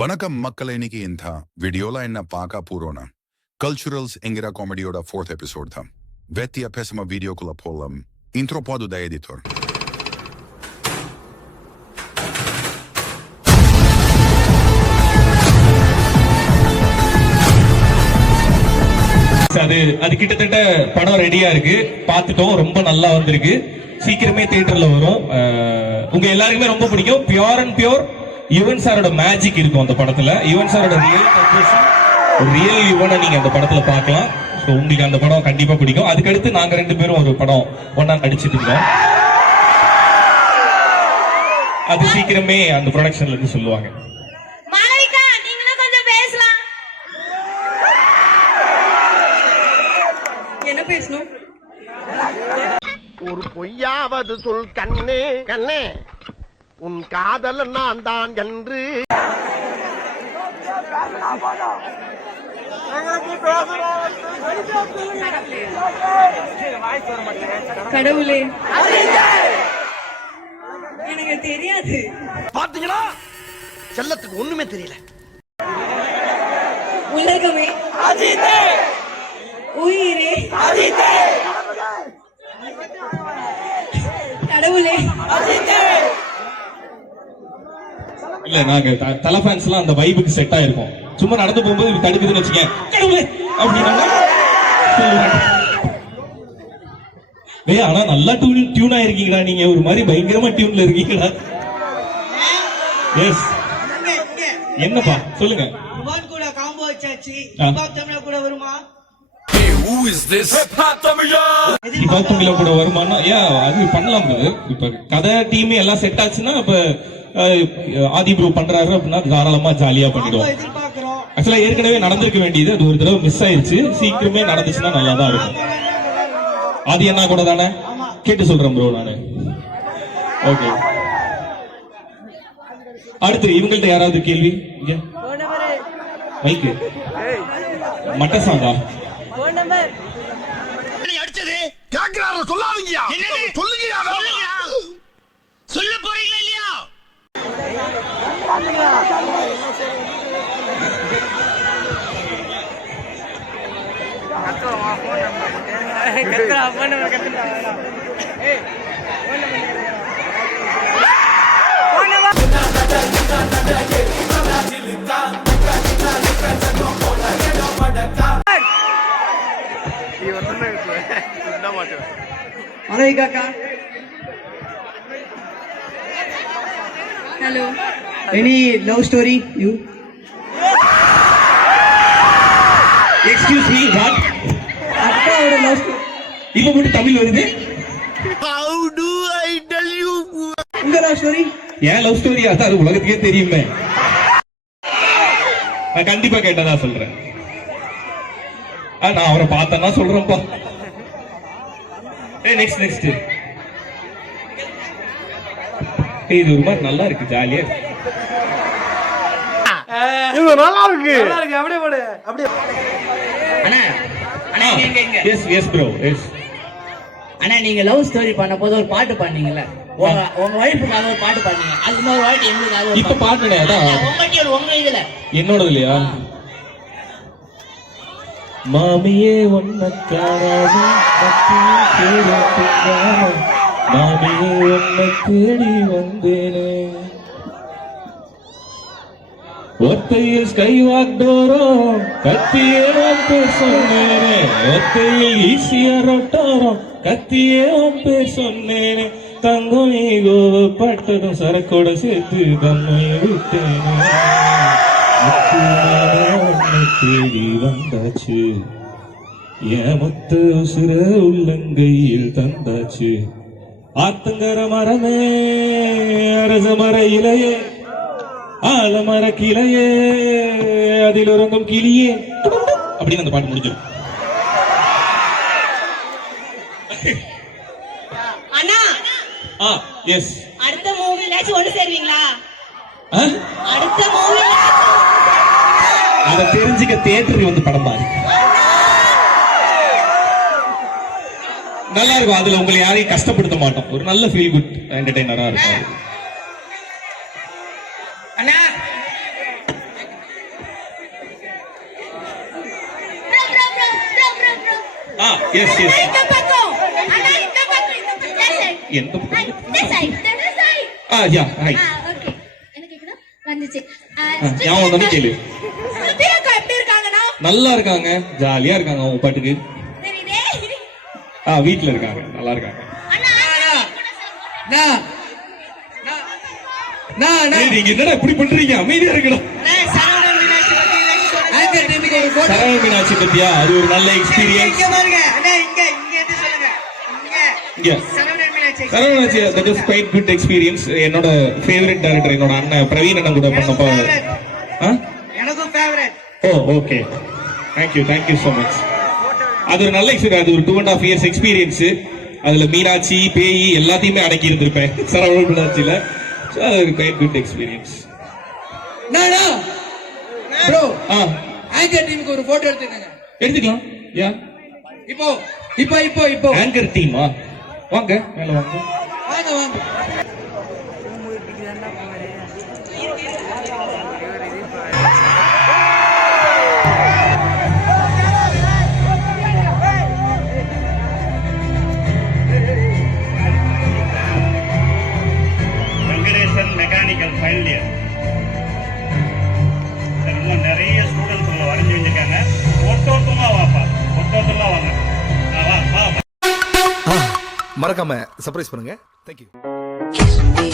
வணக்கம் மக்கள், இன்னைக்கு இந்த வீடியோல என்ன பார்க்க போறோம்னா கல்ச்சுரல்ஸ் என்கிற காமெடியோட 4th எபிசோட் தான். வெத்தியா பேசுமா வீடியோக்குள்ள போலாம். இன்ட்ரோ போடு த எடிட்டர். அது கிட்டத்தட்ட படம் ரெடியா இருக்கு, பார்த்துட்டோம், ரொம்ப நல்லா வந்திருக்கு. சீக்கிரமே தியேட்டர்ல வரும். உங்க எல்லாருக்குமே ரொம்ப பிடிக்கும். பியூர் அண்ட் பியூர் யுவன் சாரோட மேஜிக் இருக்கும் அந்த படத்துல. யுவன் சாரோட ரியல் யுவனை நீங்க அந்த படத்துல பார்க்கலாம். உங்களுக்கு அந்த படம் கண்டிப்பா பிடிக்கும். அதுக்கடுத்து நாங்க 2 பேரும் ஒரு படம் ஒன்னா நடிச்சிட்டு இருக்கோம். அது சீக்கிரமே அந்த ப்ரொடக்ஷன்ல இருந்து சொல்லுவாங்க. என்ன பேசணும்? ஒரு பொய்யாவது சொல் கண்ணே கண்ணே, உன் காதல் நான் தான் என்று. கடவுளே, எனக்கு தெரியாது. பாத்தீங்களா, செல்லத்துக்கு ஒண்ணுமே தெரியல. உலகமே உயிரே கடவுளே. இல்ல, நாங்க தலை ஃபேன்ஸ் எல்லாம் அந்த வைபுக்கு செட் ஆயிருக்கோம். சும்மா நடந்து போகும்போது தடுக்குதுன்னு வச்சுக்கேன், கடவுளே அப்படின்னா. ஆனா நல்லா டியூன் ஆயிருக்கீங்களா நீங்க? ஒரு மாதிரி பயங்கரமா டியூன்ல இருக்கீங்களா? எஸ். என்னப்பா சொல்லுங்க. கூட காம்போ வச்சாச்சு. தமிழா கூட வருமா? தமிழா கூட வருமானா அது பண்ணலாம். இப்ப கதை டீம் எல்லாம் செட் ஆச்சுன்னா இப்ப ஆதி ப்ரோ பண்றாரு அப்படின்னா தாராளமா ஜாலியா பண்ணிடுவோம். ஆக்சுவலா ஏற்கனவே நடந்திருக்க வேண்டியது, அது ஒரு தடவை மிஸ் ஆயிருச்சு. சீக்கிரமே நடந்துச்சுன்னா நல்லா தான் இருக்கும். ஆதி என்ன கூட தானே கேட்டு சொல்றேன் ப்ரோ நானு. ஓகே, அடுத்து இவங்கள்ட்ட யாராவது கேள்வி? மைக்கு மட்ட சாங்கா அடிச்சது கேக்குறாரு, சொல்லாதீங்க. சொல்லுங்க, சொல்ல போறீங்களா இல்லையா? Hello. Any love story? You? Excuse me, what? அக்காவோட லவ் ஸ்டோரி இப்ப மட்டும் தமிழ் வருது. How do I tell you? உங்க லவ் ஸ்டோரி? ஏன் லவ் ஸ்டோரியா? அது உலகத்துக்கே தெரியுமே. நான் கண்டிப்பா கேட்டதா சொல்றேன். நான் அவரை பார்த்தேன்னா சொல்றேன்ப்பா. நெக்ஸ்ட் இது ஒரு மாதிரி நல்லா இருக்கு, ஜாலியா இருக்கு. நல்லா இருக்கு. அப்படியே போடு, அப்படியே. அண்ணா இங்க எஸ் எஸ் ப்ரோ, எஸ். அண்ணா, நீங்க லவ் ஸ்டோரி பண்ண போது ஒரு பாட்டு பாடுனீங்கல்ல, உங்க வைஃபுக்காக ஒரு பாட்டு பாடுனீங்க. அது இன்னொரு வாட்டி எங்களுக்காக இப்ப பாட்டுனே அதான் உங்க இதுல என்னோடது இல்லையா? மாமியே ஒன்னக்காராது மாமியே ஒன்ன தேடி வந்தேனே, ஒத்தையில் ஸ்கை வாக் டோரம் கத்தியே பேர் சொன்னேனே, ஒத்தையில் ஈஸியா ரொட்டாரம் கத்தியே பேர் சொன்னேனே, தங்கம் கோவப்பட்டதும் சரக்கோட சேர்த்து தம்மை விட்டேனே, தேடி வந்தாச்சு, என் மொத்த உசுர உள்ளங்கையில் தந்தாச்சு, ஆத்தங்கர மரமே அரச மர இலையே ஆலமர கிளையே அதில் உறங்கும் கிளியே அப்படின்னு அந்த பாட்டு முடிஞ்சிடும். அண்ணா, எஸ். அடுத்த மூவிலாச்சும் ஒண்ணு சேருவீங்களா? அடுத்த மூவி அதை தெரிஞ்சுக்க தியேட்டருக்கு வந்து படம் பாரு. நல்லா இருக்கும். அதுல உங்களை யாரையும் கஷ்டப்படுத்த மாட்டோம். ஒரு நல்ல ஃபீல் குட் என்டர்டெய்னரா இருக்கும். அண்ணா எஸ் எஸ் இந்த பக்கம் அண்ணா இந்த பக்கம் எந்த பக்கம்? இந்த சைடு யா ஹாய் ஓகே எனக்கு கேக்குதா வந்துச்சு ஞாபகம் வந்து கேளு. ஸ்ருதிகா எப்படி இருக்காங்கண்ணா நல்லா இருக்காங்க, ஜாலியா இருக்காங்க அவங்க பாட்டுக்கு. தெரியுதே வீட்ல இருக்காங்க, நல்லா இருக்காங்க. அண்ணா நான் நான் ஏய், நீங்க என்னடா இப்படி பண்றீங்க? அமைதியா இருக்கணும். சரவணன் மீனாட்சி பத்தி ஏதாச்சும் சொல்லுங்க. ஆங்கர் டீமுக்கு ஒரு போட்டோ. சரவண மீனாட்சி பத்தியா? அது ஒரு நல்ல எக்ஸ்பீரியன்ஸ். இங்க பாருங்க அண்ணா, இங்க இருந்து சொல்லுங்க. இங்க Saravanan Meenakshi Saravana Meenakshi, that is quite good experience. என்னோட ஃபேவரட் டைரக்டர் என்னோட அண்ணன் பிரவீன் அண்ணன் கூட பண்ணப்போ. எனக்கும் favourite. Okay, thank you so much. அது ஒரு நல்ல எக்ஸ்பீரியன்ஸ். அது ஒரு 2.5 years எக்ஸ்பீரியன்ஸ். அதுல மீனாட்சி பேய் எல்லாத்தையுமே அடக்கி இருந்திருப்பேன் சரவண மீனாட்சியில. ஸோ அது ஒரு குவைட் குட் எக்ஸ்பீரியன்ஸ். நானா ப்ரோ ஆங்கர் டீமுக்கு ஒரு போட்டோ எடுத்துக்கங்க. எடுத்துக்கலாம். யா இப்போ ஆங்கர் டீமா? வாங்க மேல வாங்க. வாங்க வெங்கடேசன் மெக்கானிக்கல் ஃபைனல் இயர். இன்னும் நிறைய ஸ்டூடெண்ட்ஸ் உங்களை வரைஞ்சி வச்சிருக்காங்க. ஒருத்தொருத்தமா வாப்பா, ஒருத்தொருத்தமா வாங்க. வா மறக்காம சர்ப்ரைஸ் பண்ணுங்க. தேங்க்யூ. Kiss me,